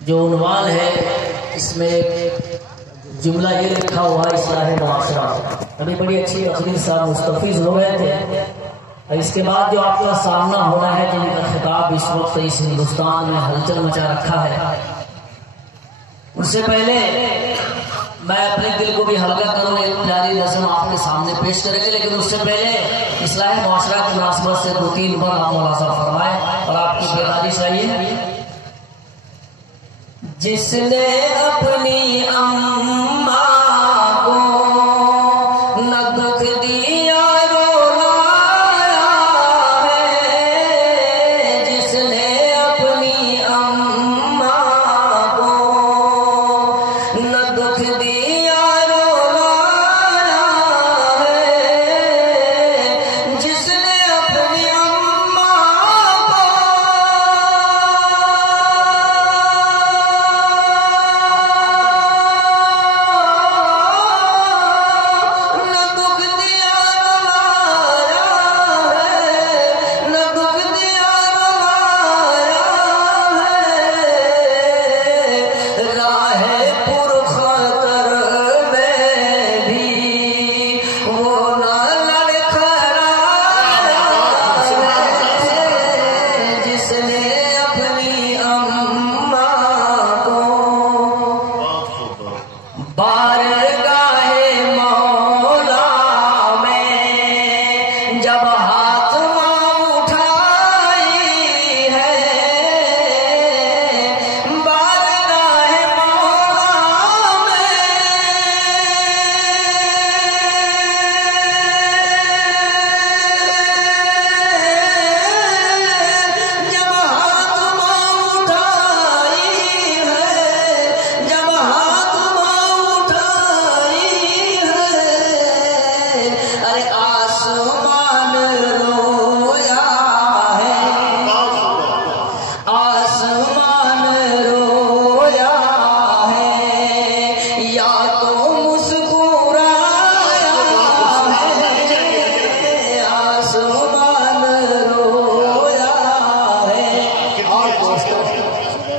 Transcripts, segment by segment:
जो उन्वान है इसमें जुमला ये लिखा हुआ है, इस्लाह मुआशरा। अभी बड़ी अच्छी अखीर साहब मुस्तफीज हो गए थे। और इसके बाद जो आपका सामना होना है, जिनका खिताब इस वक्त इस हिंदुस्तान में हलचल मचा रखा है, उससे पहले मैं अपने दिल को भी हल्का करूं, एक प्यारी नज़म आपके सामने पेश करेंगे। लेकिन उससे पहले इस्लाह मुआशरा की मुनासबत से 2-3 बार आप मुलाज़ा फरमाएं और आपकी बेदारी चाहिए। जिसने अपनी अम्मा को न दुख दिया रोलाया है, जिसने अपनी अम्मा को न दुख दिया रोलाया है, जिसने अपनी अम्मा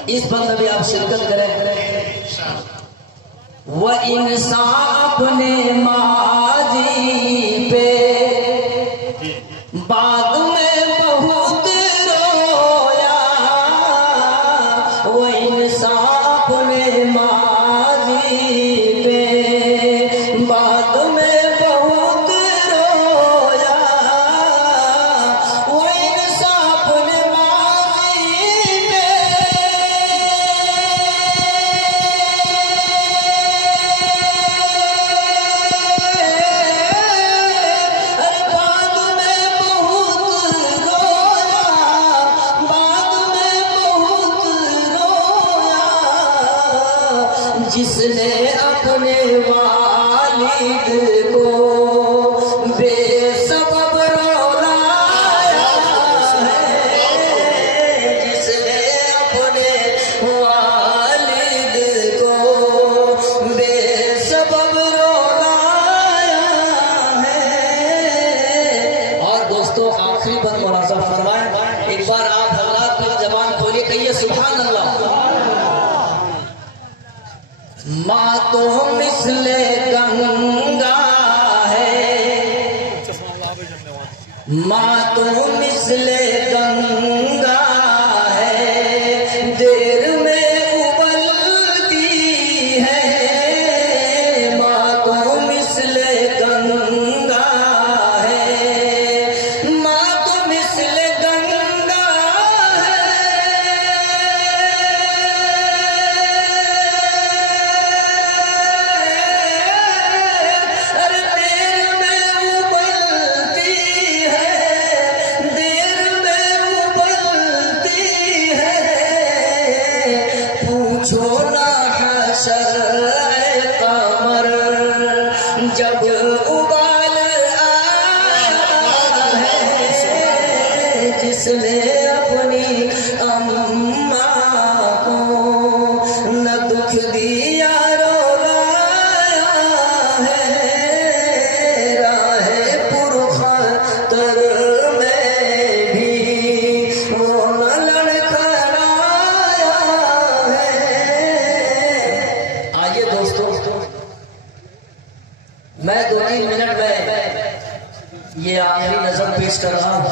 इस पर में भी आप शिरकत करें। वो इंसाफ ने माजी पे बाद में बहुत रोया, वो इंसाफ ने माजी पे बाद में बहुत रोया, वो इंसाफ ने जिसने अपने वालिद को बेसबब रुलाया है, जिसने अपने वालिद को बेसबब रुलाया है। और दोस्तों आखिरी बात मुलाज़ा फरमाएं, एक बार आप हज़रात की ज़बान खोलिए, कहिए सुभान अल्लाह। माँ तो मिसले गंगा है, माँ तो मिसले गंगा है, देर में उबलती है, माँ तो मिसले गंगा है, माँ तो मिसले गंगा छोना हशर कमर जब उबाल आया है, जिसने अपनी अम्मा को न दुख दिया रोलाया है, राहे पुरखतर में भी वो न लड़खड़ाया है। पेश कर रहा हूँ।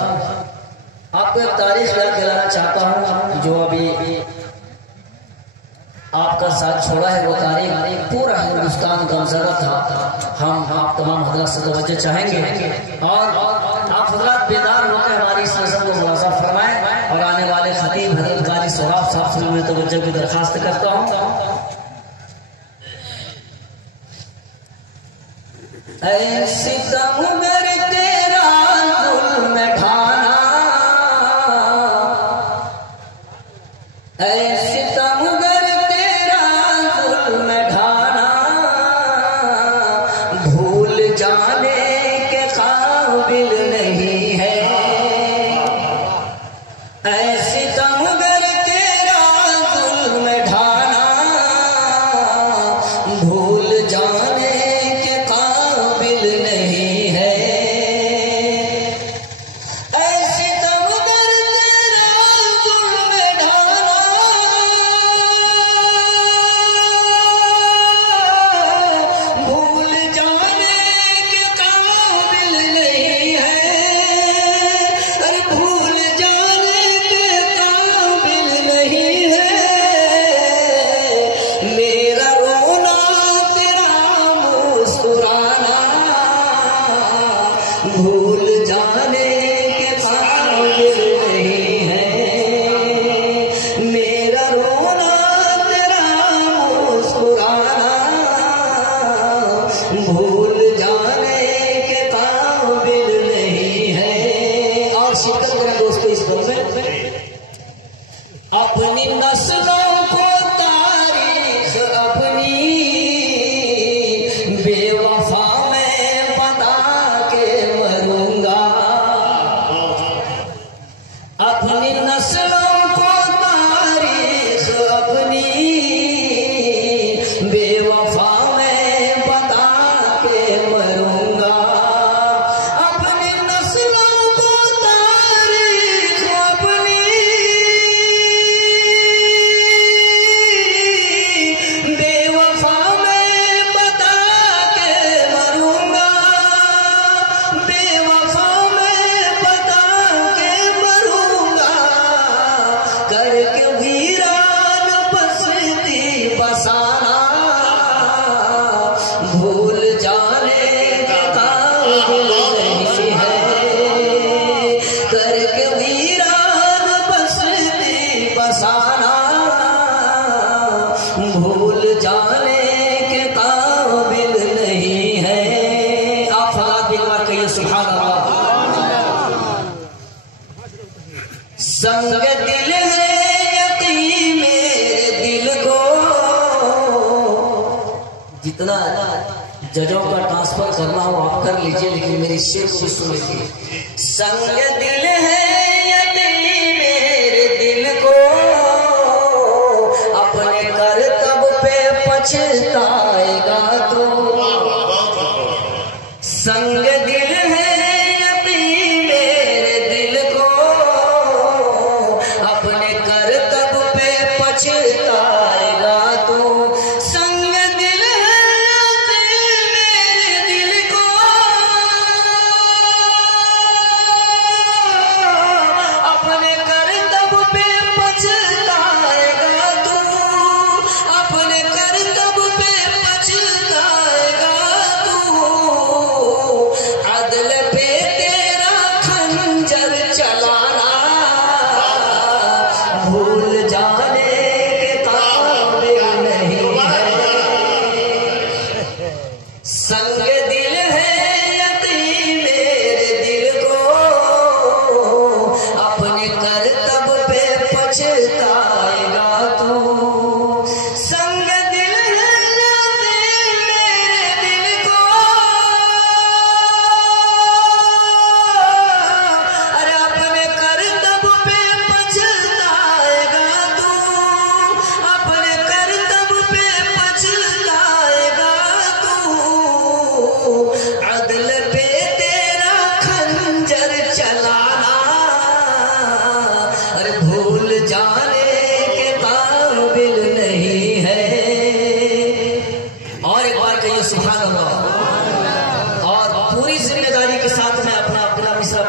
आपको एक तारीख याद दिलाना चाहता हूँ। जो अभी आपका साथ छोड़ा है वो तारीख पूरा हिंदुस्तान का मसला था। हम आप तमाम हजरात से तवज्जो चाहेंगे और आप हजरात बेदार होकर हमारी इस रस्म को मुलाजा फरमाएं और आने वाले खतीब हजरत गाजी सोराब साहब से मैं तवज्जो की दरखास्त करता हूँ। ऐसी तमगर तेरा जुल्म ढाना, ऐसी तमगर तेरा जुल्म ढाना, भूल जाने के काबिल नहीं है। ऐसी तमगर तेरा जुल्म ढाना, भूल जाने नहीं है। ऐसी तमगर तेरा जुल्म ढाना, भूल जाने के काबिल नहीं है। अरे भूल जाने के काबिल नहीं है। मेरा रोना तेरा मुस्कुराना, भूल जाने के काबिल नहीं है। मेरा रोना तेरा मुस्कुराना, भूल जाने के काबिल नहीं है। और शिद्दत करें दोस्तों इस दम में। अपनी नस्लों को तारीख अपनी बेवफा अपनी नस्लों को तारीख अपनी बेवफा में बता के मरूंगा। अपनी नस्लों को तारीख अपनी बेवफा में बता के मरूंगा। बेवफा में बता के करके वीरान बसती बसाना, भूल जाने के काबिल नहीं है। करके वीरान बसती बसाना, भूल जाने के काबिल नहीं है। आप फलात एक बार कहिए सुभान अल्लाह। संग दिल है यकीन मेरे दिल को, जितना जजों का ट्रांसफर करना हो आप कर लीजिए, लेकिन मेरी शेर को सुन लीजिए। संग दिल है यकीन मेरे दिल को, अपने करतब पे पछताएगा तो। संग दिल है पछताएगा तो। संग दिल है मेरे दिल को, अपने करतब पे पछताएगा तो। अपने करतब पे पछताएगा तो। अदल पे तेरा खंजर चलाना, भूल जाने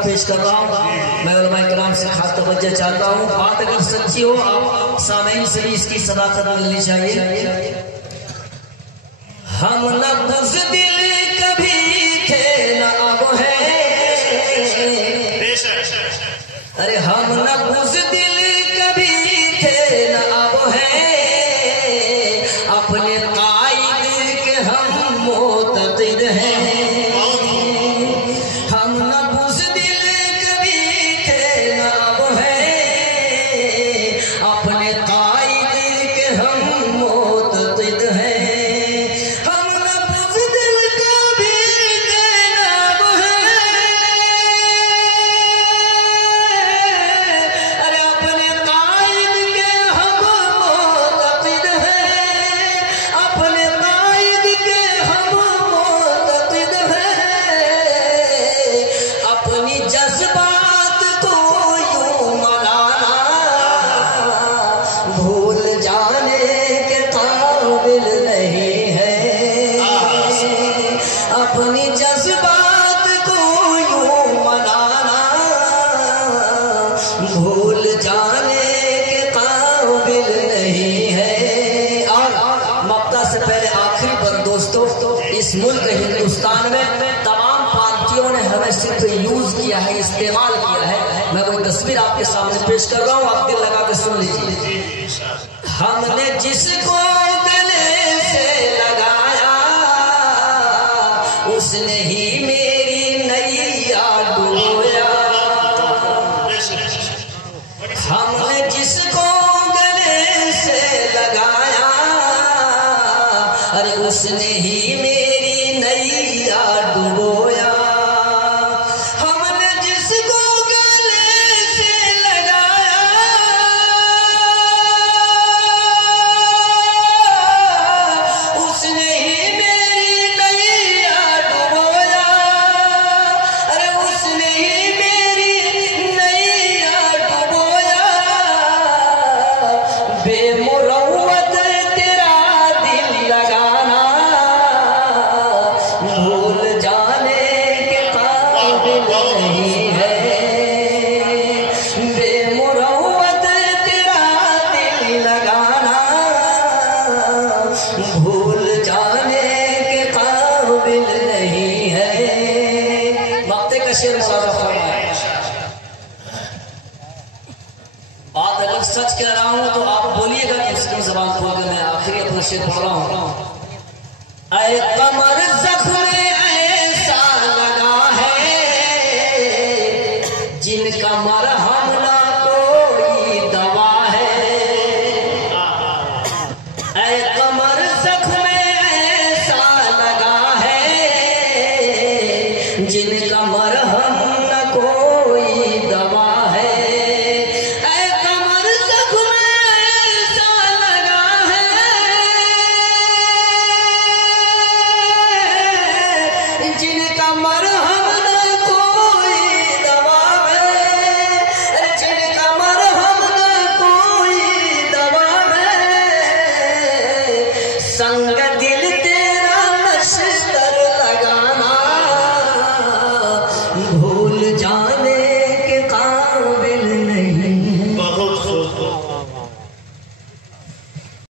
पेश कर रहा हूँ। मैं उलमा इकराम से खास तवज्जो चाहता हूँ, बात अगर सच्ची हो आप सामईन से भी इसकी सदाकत मिलनी चाहिए। हम न बुज़दिल कभी थे न अब है, अरे हम न बुज़दिल कभी थे न अब है, अपने कायद के हम मोतक़िद हैं। हम न बुज़दिल कभी थे न अब है, अपने कायद के हम मोतक़िद हैं। अपनी जज्बात को यूं मनाना भूल जाने के काबिल नहीं है। और मक्का से पहले आखिरी पर दोस्तों, इस मुल्क हिंदुस्तान में तमाम पार्टियों ने हमें सिर्फ यूज किया है, इस्तेमाल किया है। मैं वही तस्वीर आपके सामने पेश कर रहा हूँ, आप दिल लगा के सुन लीजिए। हमने जिसको गले से लगाया उसने ही मेरी नैया डुबोया। हमने जिसको गले से लगाया, अरे उसने ही मेरी नैया डुबोया। हमने जिसको गले से लगाया, उसने ही मेरी नैया डुबोया। अरे उसने ही मेरी नैया डुबोया। बेमुरव्वत तेरा दिल लगाना भूल जाने के काबिल नहीं है। बेमुरव्वत तेरा दिल लगाना भूल जाने के काबिल नहीं है। वक्ते का शेर मुरादा फरमाए। बात अगर सच कह रहा हूं तो आप बोलिएगा कि उसकी जबान खोल के मैं आखिरी अपना शेर पढ़ रहा हूं। ऐ कमर